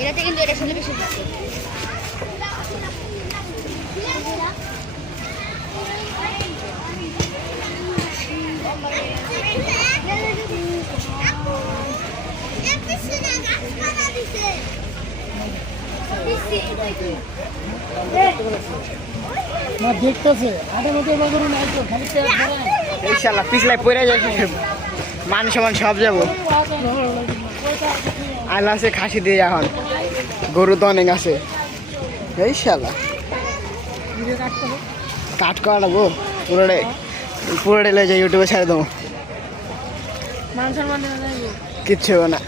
এটাতে কিন্তু এটা শুনে বেশি দিচ্ছে। পিছলাই পড়ে যাচ্ছে মান সমান সব যাবো। আইলা আছে খাসি দিয়ে এখন, গরু তো অনেক আছে। এই শালা কাট করা লাগবো পুরোটাই, পুরোটাই লে যাই ইউটিউবে ছেড়ে দেবো। কিচ্ছু হবে না।